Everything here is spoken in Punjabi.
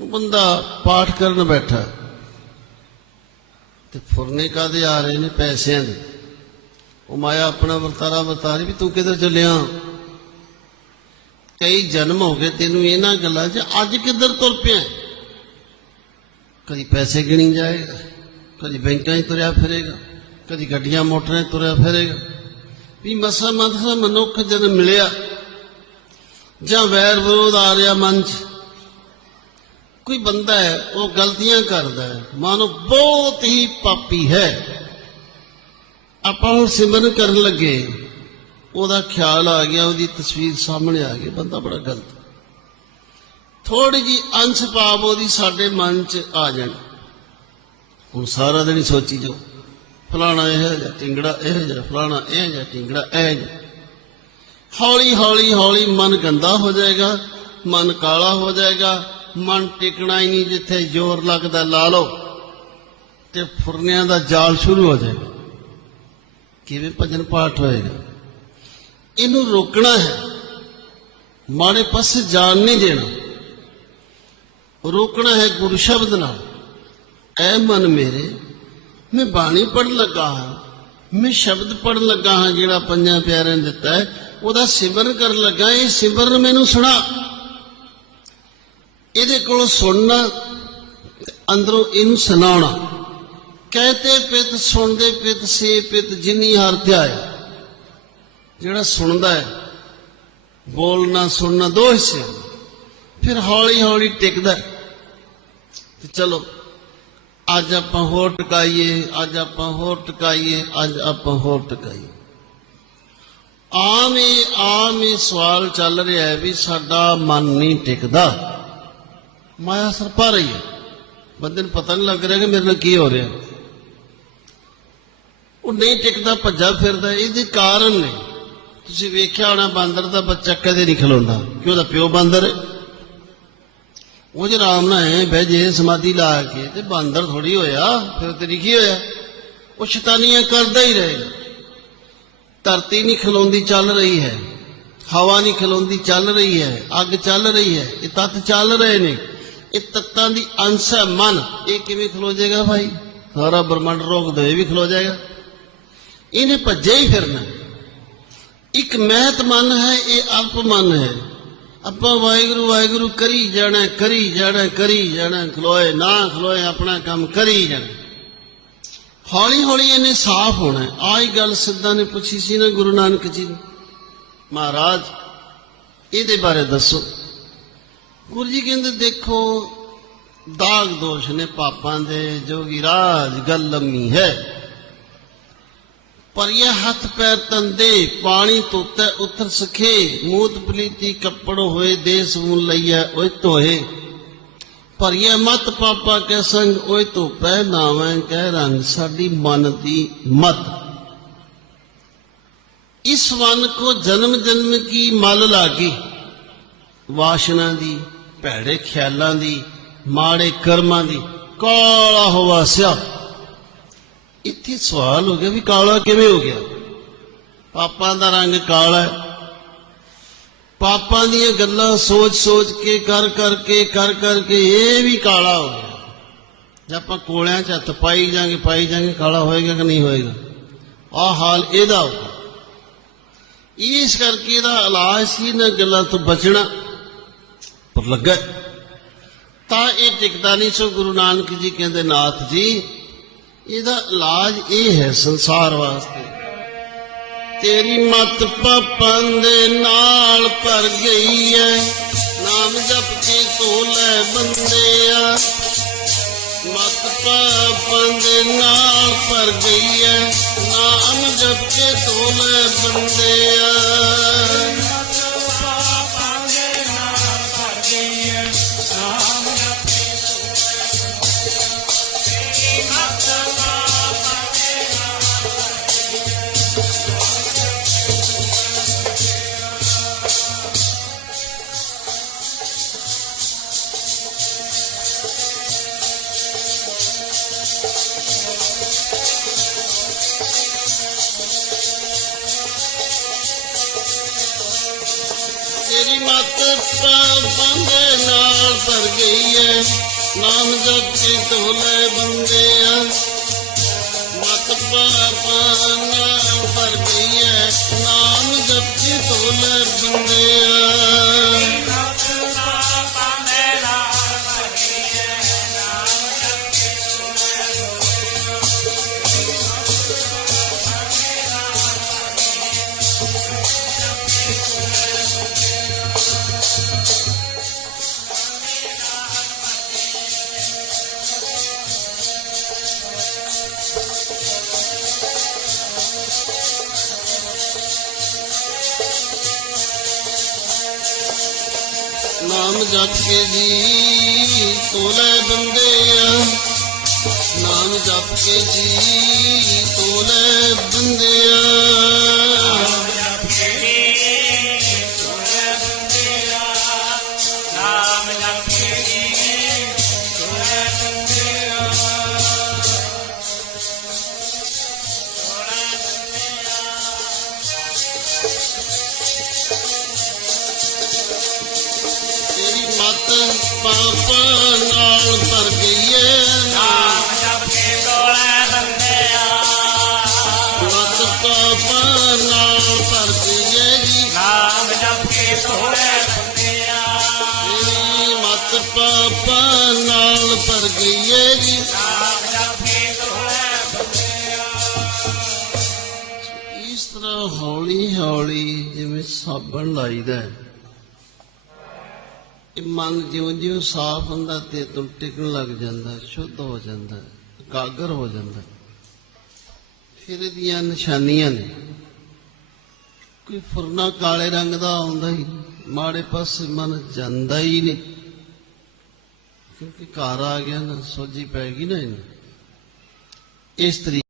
ਬੰਦਾ ਪਾਠ ਕਰਨ ਬੈਠਾ ਤੇ ਫੁਰਨੇ ਕਾਦੇ ਆ ਰਹੇ ਨੇ ਪੈਸਿਆਂ ਦੇ? ਉਹ ਮਾਇਆ ਆਪਣਾ ਵਰਤਾਰਾ ਵਰਤਾ ਰਹੀ ਵੀ ਤੂੰ ਕਿੱਧਰ ਚੱਲਿਆ? ਕਈ ਜਨਮ ਹੋ ਗਏ, ਤੈਨੂੰ ਇਹਨਾਂ ਗੱਲਾਂ 'ਚ ਅੱਜ ਕਿੱਧਰ ਤੁਰ ਪਿਆ ਕਦੀ ਪੈਸੇ ਗਿਣੀ ਜਾਏਗਾ, ਕਦੀ ਬੈਂਕਾਂ 'ਚ ਤੁਰਿਆ ਫਿਰੇਗਾ, ਕਦੀ ਗੱਡੀਆਂ ਮੋਟਰਾਂ 'ਚ ਤੁਰਿਆ ਫਿਰੇਗਾ। ਵੀ ਮਸਾ ਮਸਾ ਮਨੁੱਖ ਜਦ ਮਿਲਿਆ, ਜਾਂ ਵੈਰ ਵਿਰੋਧ ਆ ਰਿਹਾ ਮਨ 'ਚ ਕੋਈ ਬੰਦਾ ਹੈ, ਉਹ ਗਲਤੀਆਂ ਕਰਦਾ ਹੈ। ਮਾਨੋ ਬਹੁਤ ਹੀ ਪਾਪੀ ਹੈ। ਆਪਾਂ ਹੁਣ ਸਿਮਰਨ ਕਰਨ ਲੱਗੇ, ਉਹਦਾ ਖਿਆਲ ਆ ਗਿਆ, ਉਹਦੀ ਤਸਵੀਰ ਸਾਹਮਣੇ ਆ ਗਈ। ਬੰਦਾ ਬੜਾ ਗਲਤ ਥੋੜੀ ਜੀ ਅੰਸ਼ ਪਾਪ ਉਹਦੀ ਸਾਡੇ ਮਨ 'ਚ ਆ ਜਾਣ। ਹੁਣ ਸਾਰਾ ਦਿਨ ਹੀ ਸੋਚੀ ਜੋ ਫਲਾਣਾ ਇਹ ਜਿਹਾ ਟਿੰਗੜਾ, ਇਹ ਜਿਹਾ ਫਲਾਣਾ, ਇਹ ਜਿਹਾ ਟਿੰਗੜਾ, ਇਹ ਜਿਹਾ। ਹੌਲੀ ਹੌਲੀ ਹੌਲੀ ਮਨ ਗੰਦਾ ਹੋ ਜਾਏਗਾ, ਮਨ ਕਾਲਾ ਹੋ ਜਾਏਗਾ ਮਨ ਟਿਕਣਾ ਹੀ ਨਹੀਂ ਜਿੱਥੇ ਜ਼ੋਰ ਲੱਗਦਾ, ਲਾ ਲਓ ਤੇ ਫੁਰਨਿਆਂ ਦਾ ਜਾਲ ਸ਼ੁਰੂ ਹੋ ਜਾਏਗਾ। ਕਿਵੇਂ ਭਜਨ ਪਾਠ ਹੋਏਗਾ? ਇਹਨੂੰ ਰੋਕਣਾ ਹੈ। ਮਾੜੇ ਪਾਸੇ ਜਾਣ ਨਹੀਂ ਦੇਣਾ। ਰੋਕਣਾ ਹੈ ਗੁਰੂ ਸ਼ਬਦ ਨਾਲ। ਐ ਮਨ ਮੇਰੇ, ਮੈਂ ਬਾਣੀ ਪੜਨ ਲੱਗਾ ਹਾਂ। ਮੈਂ ਸ਼ਬਦ ਪੜਨ ਲੱਗਾ ਹਾਂ ਜਿਹੜਾ ਪੰਜਾਂ ਪਿਆਰਿਆਂ ਨੇ ਦਿੱਤਾ ਹੈ। ਉਹਦਾ ਸਿਮਰਨ ਕਰਨ ਲੱਗਾ ਇਹ ਸਿਮਰਨ ਮੈਨੂੰ ਸੁਣਾ। ਇਹਦੇ ਕੋਲੋਂ ਸੁਣਨਾ, ਅੰਦਰੋਂ ਇਹਨੂੰ ਸੁਣਾਉਣਾ। ਕਹਤੇ ਪਿਤ ਸੁਣਦੇ ਪਿਤ ਸੇ ਪਿਤ ਜਿਨੀ ਹਰ ਧਿਆਏ। ਜਿਹੜਾ ਸੁਣਦਾ ਹੈ ਬੋਲਣਾ ਸੁਣਨਾ ਦੋ ਹਿੱਸੇ ਹਨ। ਫਿਰ ਹੌਲੀ ਹੌਲੀ ਟਿਕਦਾ ਤੇ ਚਲੋ, ਅੱਜ ਆਪਾਂ ਹੋਰ ਟਿਕਾਈਏ, ਅੱਜ ਆਪਾਂ ਹੋਰ ਟਿਕਾਈਏ, ਅੱਜ ਆਪਾਂ ਹੋਰ ਟਿਕਾਈਏ। ਆਮ ਇਹ ਆਮ ਇਹ ਸਵਾਲ ਚੱਲ ਰਿਹਾ ਹੈ ਵੀ ਸਾਡਾ ਮਨ ਨਹੀਂ ਟਿਕਦਾ। ਮਾਇਆ ਅਸਰ ਪਾ ਰਹੀ ਹੈ। ਬੰਦੇ ਨੂੰ ਪਤਾ ਨਹੀਂ ਲੱਗ ਰਿਹਾ ਕਿ ਮੇਰੇ ਨਾਲ ਕੀ ਹੋ ਰਿਹਾ। ਉਹ ਨਹੀਂ ਟਿਕਦਾ, ਭੱਜਾ ਫਿਰਦਾ। ਇਹਦੇ ਕਾਰਨ ਨੇ। ਤੁਸੀਂ ਵੇਖਿਆ ਹੋਣਾ, ਬਾਂਦਰ ਦਾ ਬੱਚਾ ਕਦੇ ਨਹੀਂ ਖਲੋਂਦਾ। ਕਿ ਉਹਦਾ ਪਿਓ ਬਾਂਦਰ ਹੈ। ਉਹ ਜੇ ਆਰਾਮ ਨਾਲ ਹੈ ਬਹਿ ਜੇ, ਸਮਾਧੀ ਲਾ ਕੇ, ਤੇ ਬਾਂਦਰ ਥੋੜੀ ਹੋਇਆ, ਫਿਰ ਤੇਰੀ ਕੀ ਹੋਇਆ। ਉਹ ਸ਼ੈਤਾਨੀਆਂ ਕਰਦਾ ਹੀ ਰਹੇ। ਧਰਤੀ ਨਹੀਂ ਖਲੋਂਦੀ ਚੱਲ ਰਹੀ ਹੈ। ਹਵਾ ਨਹੀਂ ਖਲੋਂਦੀ ਚੱਲ ਰਹੀ ਹੈ। ਅੱਗ ਚੱਲ ਰਹੀ ਹੈ। ਇਹ ਤੱਤ ਚੱਲ ਰਹੇ ਨੇ। ਇਹ ਤੱਤਾਂ ਦੀ ਅੰਸ਼ ਹੈ ਮਨ। ਇਹ ਕਿਵੇਂ ਖਲੋ ਜਾਏਗਾ ਭਾਈ? ਸਾਰਾ ਬ੍ਰਹਮੰਡ ਰੋਗ ਦੇ ਇਹ ਵੀ ਖਲੋ ਜਾਏਗਾ। ਇਹਨੇ ਭੱਜੇ ਹੀ ਫਿਰਨਾ। ਇੱਕ ਮਹਿਤ ਮਨ ਹੈ, ਇਹ ਅਲਪ ਮਨ ਹੈ। ਆਪਾਂ ਵਾਹਿਗੁਰੂ ਵਾਹਿਗੁਰੂ ਕਰੀ ਜਾਣਾ ਕਰੀ ਜਾਣਾ ਕਰੀ ਜਾਣਾ। ਖਲੋਏ ਨਾ ਖਲੋਏ, ਆਪਣਾ ਕੰਮ ਕਰੀ ਜਾਣਾ। ਹੌਲੀ ਹੌਲੀ ਇਹਨੇ ਸਾਫ਼ ਹੋਣਾ ਆਹੀ ਗੱਲ ਸਿੱਧਾ ਨੇ ਪੁੱਛੀ ਸੀ ਨਾ ਗੁਰੂ ਨਾਨਕ ਜੀ ਨੂੰ। ਮਹਾਰਾਜ, ਇਹਦੇ ਬਾਰੇ ਦੱਸੋ। ਗੁਰੂ ਜੀ ਕਹਿੰਦੇ, ਦੇਖੋ, ਦਾਗ ਦੋਸ਼ ਨੇ ਪਾਪਾਂ ਦੇ ਜੋਗੀ ਰਾਜ ਗੱਲ ਲੰਮੀ ਹੈ। ਪਰ ਇਹ ਹੱਥ ਪੈਰ ਤੰਦੇ, ਪਾਣੀ ਤੋਤੇ ਉਤਰ ਸਖੇ, ਮੂਤ ਪਲੀਤੀ, ਕੱਪੜ ਹੋਏ ਦੇਸ ਮੁਨ ਲਈਐ, ਓਏ ਧੋਏ। ਪਰ ਇਹ ਮਤ ਪਾਪਾ ਕੇ ਸੰਗ, ਓਏ ਤੋ ਪੈ ਕਹਿ ਰੰਗ ਸਾਡੀ ਮਨ ਦੀ ਮਤ। ਇਸ ਵਨ ਕੋ ਜਨਮ ਜਨਮ ਕੀ ਮਲ ਲਾਗੀ? ਵਾਸ਼ਨਾ ਦੀ। ਭੈੜੇ ਖਿਆਲਾਂ ਦੀ, ਮਾੜੇ ਕਰਮਾਂ ਦੀ, ਕਾਲਾ ਹੋਵਾਸਿਆ ਇੱਥੇ ਸਵਾਲ ਹੋ ਗਿਆ ਵੀ ਕਾਲਾ ਕਿਵੇਂ ਹੋ ਗਿਆ? ਪਾਪਾਂ ਦਾ ਰੰਗ ਕਾਲਾ ਹੈ। ਪਾਪਾਂ ਦੀਆਂ ਗੱਲਾਂ ਸੋਚ ਸੋਚ ਕੇ ਕਰ ਕਰਕੇ ਕਰ ਕਰਕੇ ਇਹ ਵੀ ਕਾਲਾ ਹੋ ਗਿਆ। ਜੇ ਆਪਾਂ ਕੋਲਿਆਂ 'ਚ ਹੱਥ ਪਾਈ ਜਾਾਂਗੇ ਪਾਈ ਜਾਾਂਗੇ, ਕਾਲਾ ਹੋਏਗਾ ਕਿ ਨਹੀਂ ਹੋਏਗਾ? ਆਹ ਹਾਲ ਇਹਦਾ ਹੋਊਗਾ ਇਸ ਕਰਕੇ ਇਹਦਾ ਇਲਾਜ ਸੀ ਨਾ ਗੱਲਾਂ ਤੋਂ ਬਚਣਾ। ਪਰ ਲੱਗਾ ਤਾਂ ਇਹ ਟਿਕਦਾ ਨਹੀਂ ਸੋ ਗੁਰੂ ਨਾਨਕ ਜੀ ਕਹਿੰਦੇ, ਨਾਥ ਜੀ, ਇਹਦਾ ਇਲਾਜ ਇਹ ਹੈ ਸੰਸਾਰ ਵਾਸਤੇ। ਤੇਰੀ ਮਤ ਪਾਪਾਂ ਦੇ ਨਾਲ ਭਰ ਗਈ ਐ। ਨਾਮ ਜਪ ਕੇ ਤੂੰ ਲੈ ਬੰਦਿਆ ਮਤ ਪਾਪਾਂ ਦੇ ਨਾਲ ਭਰ ਗਈ ਐ। ਨਾਮ ਜਪ ਕੇ ਤੂੰ ਬੰਦਿਆ ਤੇਰੀ ਮਤ ਪਾਪਾਂ ਨਾਲ ਭਰ ਗਈ ਐ। ਨਾਮ ਜਪ ਤੋਲੇ ਬੰਦਿਆ ਮਤ ਪਾਪਾ ਨਾਮ ਪਰ ਗਈਐ ਨਾਮ ਜਪ ਤੋਲੇ ਬੰਦੇ ਨਾਮ ਜਪ ਕੇ ਜੀ ਤੋਲੇ ਬੰਦਿਆ ਨਾਮ ਜਪ ਕੇ ਜੀ ਤੋਲੇ ਬੰਦੇ ਆ। ਪਾਪ ਨਾਲ ਭਰ ਗਈ ਏ ਨਾਮ ਜਪੇ ਤੋਲੇ ਬੰਦਿਆ ਮਤ ਪਾਪ ਨਾਲ ਭਰ ਗਈ ਏ ਜੀ। ਨਾਮ ਜਪੇ ਤੋਲੇ ਬੰਦਿਆ ਤੇਰੀ ਮਤ ਪਾਪ ਨਾਲ ਭਰ ਗਈ ਏ ਜੀ। ਨਾਮ ਜਪੇ ਤੋਲੇ ਬੰਦਿਆ ਇਸ ਤਰ੍ਹਾਂ ਹੌਲੀ ਹੌਲੀ ਜਿਵੇਂ ਸਾਬਣ ਲਾਈਦਾ ਹੈ। ਇਹ ਮਨ ਜਿਉਂ ਜਿਉਂ ਸਾਫ਼ ਹੁੰਦਾ ਤੇ ਤੋਂ ਟਿਕਣ ਲੱਗ ਜਾਂਦਾ, ਸ਼ੁੱਧ ਹੋ ਜਾਂਦਾ, ਇਕਾਗਰ ਹੋ ਜਾਂਦਾ। ਫਿਰ ਇਹਦੀਆਂ ਨਿਸ਼ਾਨੀਆਂ ਨੇ। ਕੋਈ ਫੁਰਨਾ ਕਾਲੇ ਰੰਗ ਦਾ ਆਉਂਦਾ ਹੀ ਮਾੜੇ ਪਾਸੇ ਮਨ ਜਾਂਦਾ ਹੀ ਨਹੀਂ। ਕਿਉਂਕਿ ਘਰ ਆ ਗਿਆ ਨਾ, ਸੋਝੀ ਪੈ ਗਈ ਨਾ ਇਹਨੂੰ। ਇਸ ਤਰੀਕੇ